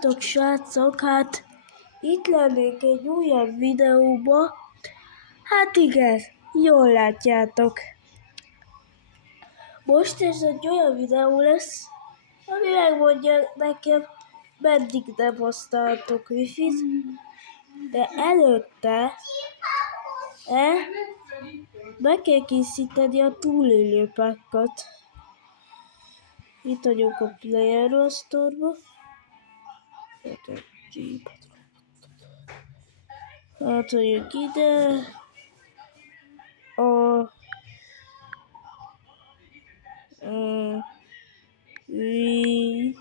Sziasztok srácok, hát itt lennék egy újabb videóba. Hát igen, jól látjátok. Most ez egy olyan videó lesz, ami megmondja nekem, meddig nem használtok Wi-Fi-t, de előtte meg kell készíteni a túlélő pákat. Itt vagyunk a Player Store-ba. Hát vagyunk ide. Wi-Fi.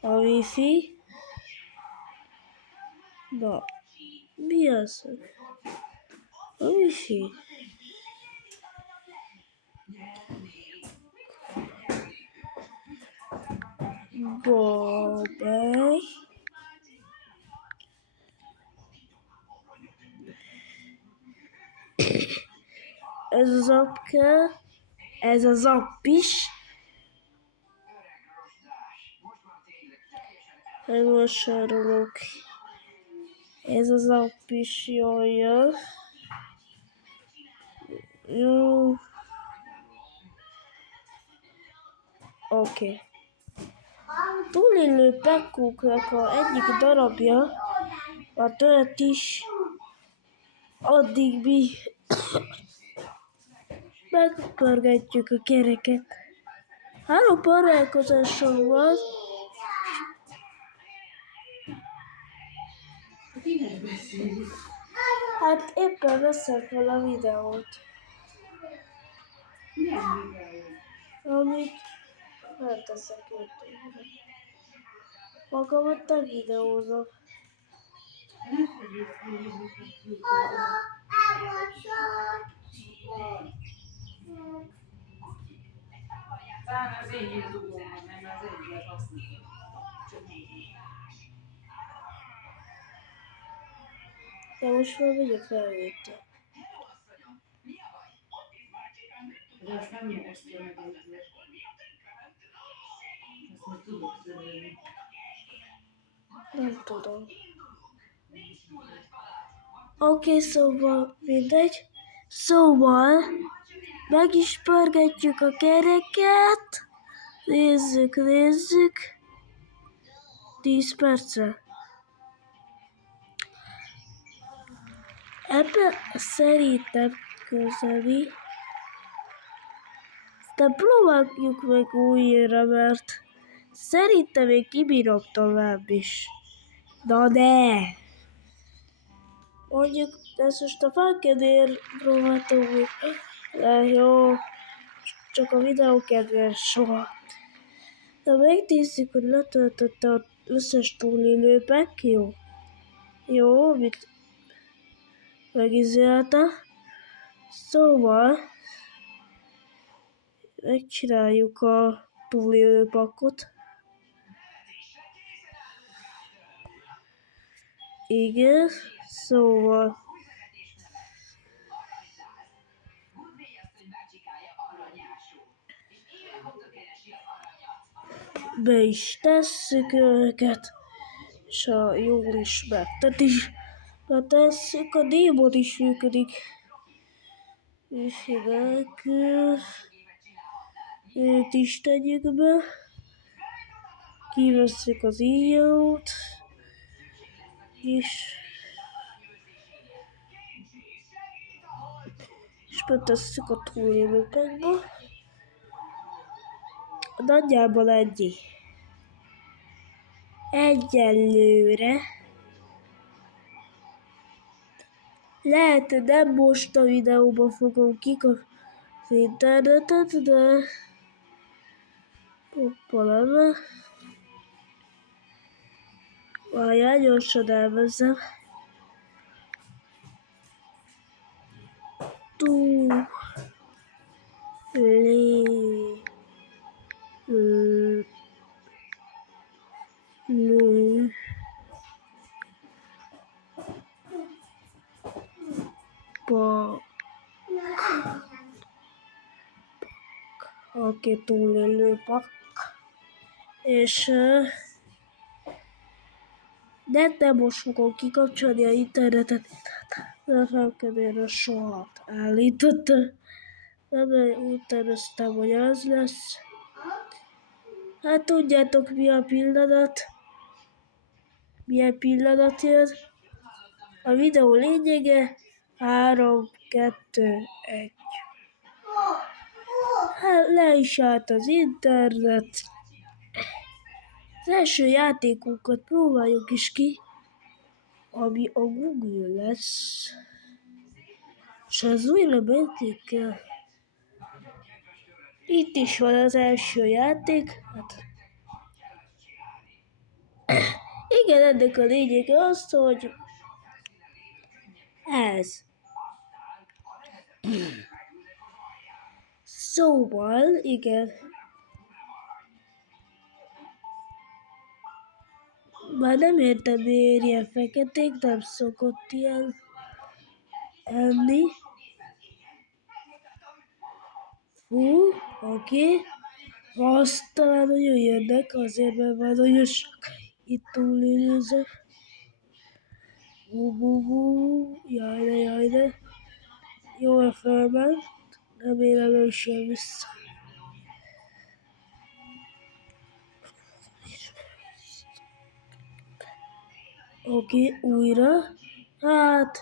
A Wi-Fi. Na, mi az? A Wi-Fi. Babály. Ez az app kell. Ez az app is. Megvásárolok. Ez az app is jól jön. Jó. Oké. Túlélő pakkoknak a egyik darabja a tölt is, addig mi megpörgetjük a kereket. 3 parálkozásom van. Hát éppen veszem fel a videót. Amit felteszek YouTube-ra. Magamat nem videózom. De most már megy a felvétel. De azt nem osztja meg egyszer. Ezt most tudok törölni. Nem tudom. Oké, szóval mindegy. Szóval meg is pörgetjük a kereket. Nézzük. 10 percre. Ebben szerintem közeli. De próbáljuk meg újra, mert szerintem még kibírok tovább is. Na de! Mondjuk, ezt most a fánkedvéért próbáltam még. De jó, csak a videó kedvéért soha. De megnézzük, hogy letöltötte az összes túlélő pack, jó? Jó, mit megizélete. Szóval megcsináljuk a túlélő pakkot. Igen, szóval be is tesszük őket, és a jól ismertet is betesszük, a démon is működik. És nélkül őt is tegyük be, kivesszük az íjót, és betesszük a túlélő packba. Nagyjából ennyi. Egyelőre. Lehet, nem most a videóban fogom kikapni az internetet, de hoppalana. Várjál, gyorsan elvezem. aki túlélő pak, és de nem most fogom kikapcsolni a internetet, de felkedére soha állította. Nem úgy terveztem, hogy az lesz. Hát tudjátok mi a pillanat? Milyen pillanat jön? A videó lényege 3, 2, 1. Hát le is állt az internet. Az első játékunkat próbáljuk is ki, ami a Google lesz. És az újra menték kell. Itt is van az első játék. Hát. Igen, ennek a lényege az, hogy ez. Szóval, igen. Már nem értem, miért ilyen feketék, nem szokott ilyen enni. Fú, oké. Azt talán nagyon jönnek, azért mert már nagyon sok itt túlélőző. Jaj de. Jól felment. Remélem ő is jön vissza. Oké, újra. Hát,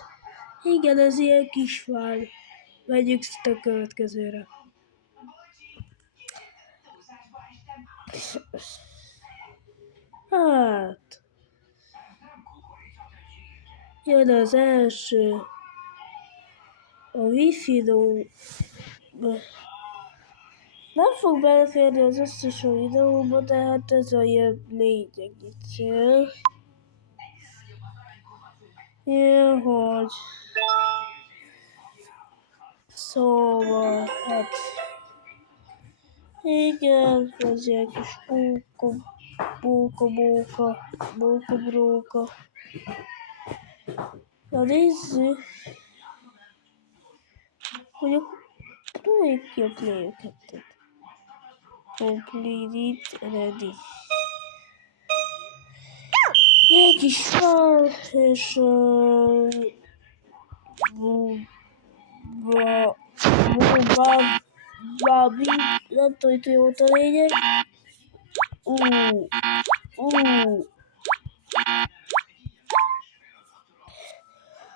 igen, ez ilyen kis fáj. Megyünk a következőre. Hát, jön az első. A Wi-Fi-dó. Nem fog beleférni az összes a videóba, de hát ez a ilyen lényegi cél. Jó, hogy... Szóval, hát... Igen, ez ilyen kis bóka. Na nézzük. Mondjuk, próbáljuk ki a Player 2-t. Complete it, ready. Egy kis fal, és... Nem tudom, hogy volt a lényeg.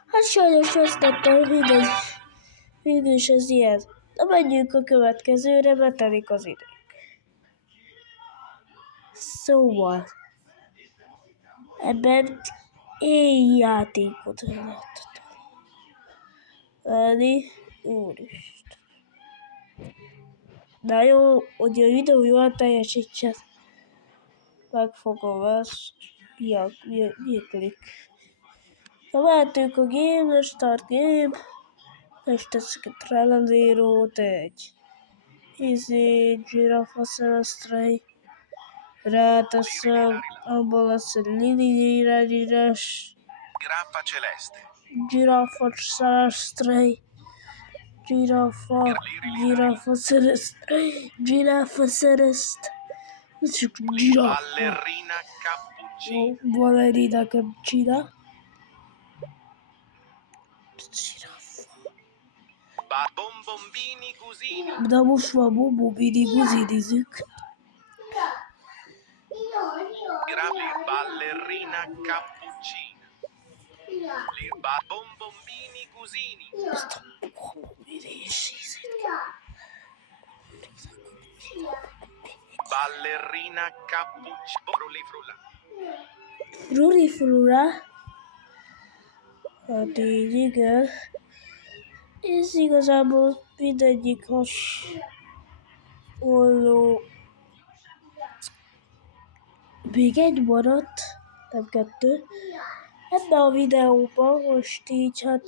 Hát sajnos vesztettem, mindegy, ez ilyen. Na menjünk a következőre, mert telik az idő. Szóval, ebben én játékot láthatom. Úristen. Na jó, hogy a videó jól teljesítsen. Megfogom ezt. Mi klik. Na mehetünk a game, start game. És teszek egy Trellandérót, egy Giraffa Celestray. Ráteszem, abból lesz egy Lilirás. Giraffa celeste. Giraffa Celestray. Giraffa Celeste. Csak giraffa. Ballerina cappuccina. Ballerina cappuccina. Bonbombini cusini. De most már bombobini guzinizzük. Ballerina cappuccina. Bonbombini cusini. Ezt a bombobini is Ballerina cappuccina. Rulifrula. Hát így igen. Ez igazából mindegyik hasonló. Még egy maradt, nem 2. Ebben a videóban most így hát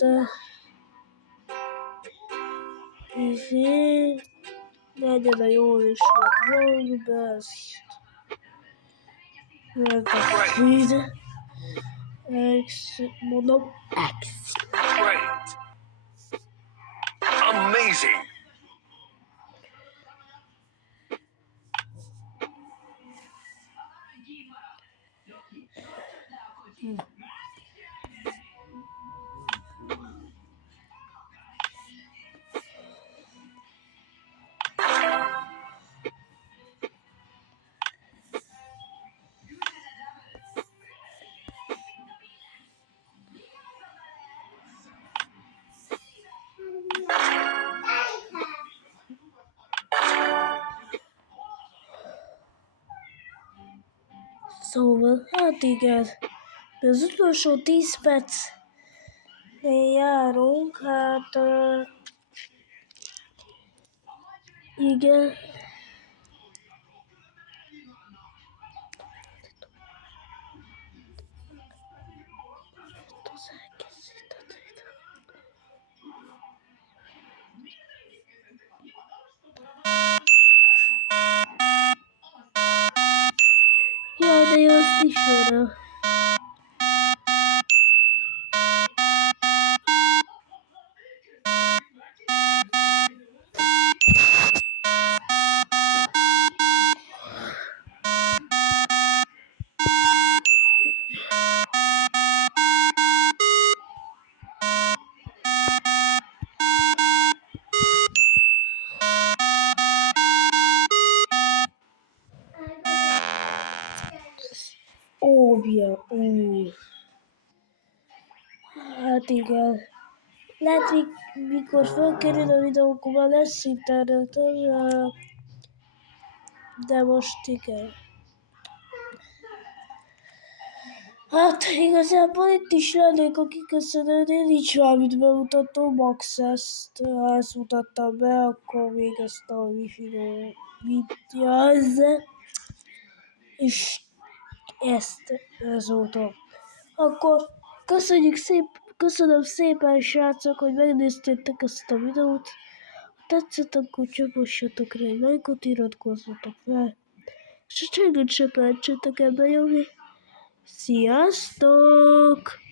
nagyon jól is van, de ezt mert a feed mondom X. Great. Amazing. Szóval, hát igen. De az utolsó 10 percnél járunk, hát igen. Jaj, de jó, azt is oda. Óbja, hát igen. Lehet, mikor felkerül a videó, akkor már lesz internetem, de most igen. Hát igazából itt is lennék a kiköszönőnél, nincs már mit bemutató, max ezt mutattam be, akkor még ezt a wifi-ról és ez óta. Akkor köszönöm szépen srácok, hogy megnéztétek ezt a videót. Ha tetszett, akkor csapassatok rá egy lájkot, iratkozzatok fel, és a csengőt se felejtsétek el benyomni. Sziasztok!